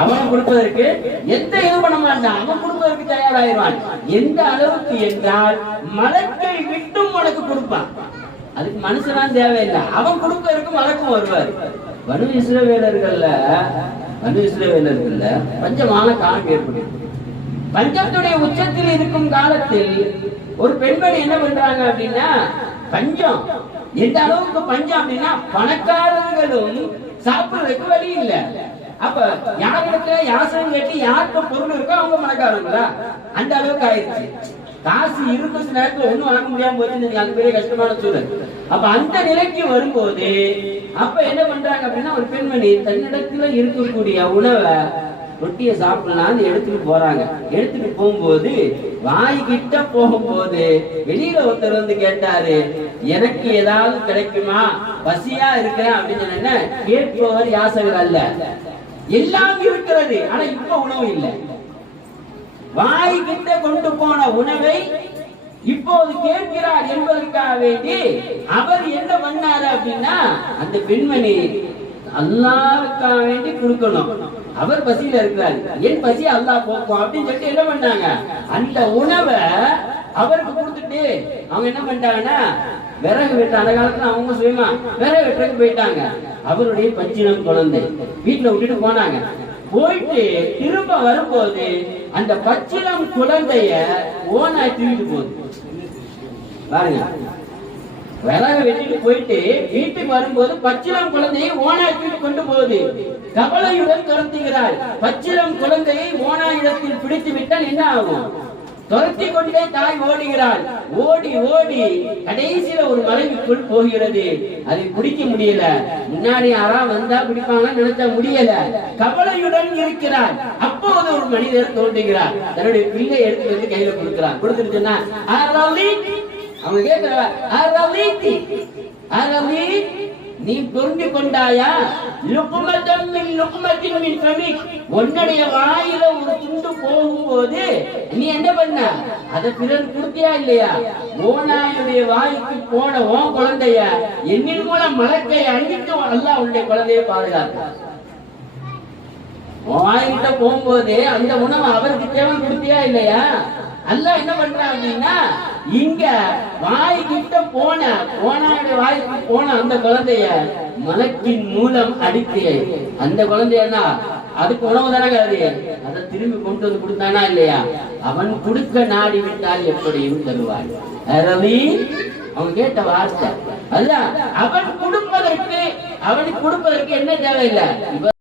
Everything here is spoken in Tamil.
அவன் கொடுப்பதற்கு எந்த இது பண்ண மாட்டான், அவன் கொடுப்பதற்கு தயாராகிறான். எந்த அளவுக்கு என்றால் மலக்கை விட்டும் உனக்கு கொடுப்பான். அதுக்கு மனுஷனான் தேவையில்லை, அவன் கொடுப்பதற்கு மலக்கும் வருவார். பனு இஸ்ரவேலர்கள்ல பஞ்சமான காலம் ஏற்படுது. பஞ்சத்துடைய உச்சத்தில் இருக்கும் காலத்தில் ஒரு பெண்மணி என்ன பண்றாங்க அப்படின்னா, பஞ்சம் எந்த அளவுக்கு பஞ்சம் அப்படின்னா பணக்காரர்களும் சாப்பிடுறதுக்கு வழி இல்லை. அப்ப யாரிடத்துல யாசனம் கேட்டு யாருக்கு பொருள் இருக்கோ அவங்க பணக்காரங்களா, அந்த அளவுக்கு ஆயிடுச்சு. காசு இருக்கும் நேரத்துல ஒண்ணும் வழங்க முடியாம போச்சு, அது பெரிய கஷ்டமான சூழல். அப்ப அந்த நிலைக்கு வரும்போது அப்ப என்ன பண்றாங்க அப்படின்னா, ஒரு பெண்மணி தன்னிடத்துல இருக்கக்கூடிய உணவை ரொட்டியை சாப்பிடலான்னு எடுத்துட்டு போறாங்க. எடுத்துட்டு போகும்போது வாய்கிட்ட போகும்போது வெளியில ஒருத்தர் வந்து கேட்டாரு, எனக்கு ஏதாவது கிடைக்குமா, பசியா இருக்கிறேன் அப்படின்னு சொன்ன. கேட்பவர் யாசகர் அல்ல, எல்லாம் இருக்கிறது, ஆனா இப்ப உணவு இல்லை. வாய்கிட்ட கொண்டு போன உணவை இப்போது கேட்கிறார் என்பதற்காக வேண்டி அவர் என்ன பண்ணாரு அப்படின்னா, அந்த பெண்மணி அல்லாஹ்வுக்காக வேண்டி கொடுக்கணும், அவர் பசியில இருக்கிறார், என் பசி அல்லாஹ் போக்கும் அப்படின்னு சொல்லிட்டு என்ன பண்ணாங்க, அந்த உணவை அவருக்கு கொடுத்துட்டு அவங்க என்ன பண்ணிட்டாங்கன்னா விறகு வெட்ட, அந்த காலத்துல அவங்க சுயமா விறகு வெட்டுறதுக்கு போயிட்டாங்க. அவருடைய பச்சிளம் குழந்தை வீட்டுல விட்டுட்டு போனாங்க. போயிட்டு திரும்ப வரும்போது அந்த பச்சிளம் குழந்தைய ஓனாய் தூக்கிட்டு போகுது. பாருங்க, விறகு வெட்டிட்டு போயிட்டு வீட்டுக்கு வரும்போது பச்சிளம் குழந்தையை ஓனாய் தூக்கி கொண்டு போகுது. கவலையுடன் துரத்துகிறார். பச்சிளம் குழந்தையை ஓனாயிடத்தில் பிடித்து விட்டால் என்ன ஆகும்? துரத்தி கொண்டே தாய் ஓடுகிறாள். ஓடி ஓடி கடைசியில ஒரு மலைக்குள் போகிறது. அதை பிடிக்க முடியல. முன்னாடி யாரா வந்தா பிடிப்பாங்க நினைச்சா முடியல. கவலையுடன் இருக்கிறார். அப்போது ஒரு மனிதர் தோன்றுகிறார். தன்னுடைய பிள்ளை எடுத்து வந்து கையில கொடுக்கிறார். கொடுத்துட்டு சொன்னா, அவங்க கேட்கிறார், நீ புரிந்து கொண்டாயா? உன்னுடைய வாயில ஒரு துண்டு போகும்போது நீ என்ன பண்ண, அதை பிறர் கொடுத்தியா இல்லையா? ஓனாயுடைய வாய்க்கு போன உன் குழந்தைய என்னின் மூலம் மலக்கை அழித்து அல்லாஹ் உன்னுடைய குழந்தைய பாதுகாக்க. வாய்கிட்ட போகும்போது அந்த உணவு அவருக்கு தேவை கொடுத்தியா இல்லையா? அல்லாஹ் என்ன பண்றான் அப்படின்னா, இங்க வாய்கிட்ட போன ஓனாயுடைய வாய்க்கு போன அந்த குழந்தைய மலக்கின் மூலம் அடித்து அந்த குழந்தையன்னா அதுக்கு உணவு தானே, அதை திரும்பி கொண்டு வந்து கொடுத்தானா இல்லையா? அவன் கொடுக்க நாடி விட்டால் எப்படியும் தருவான். அவங்க கேட்ட வார்த்தை அதுதான். அவனுக்கு கொடுப்பதற்கு என்ன தேவையில்லை.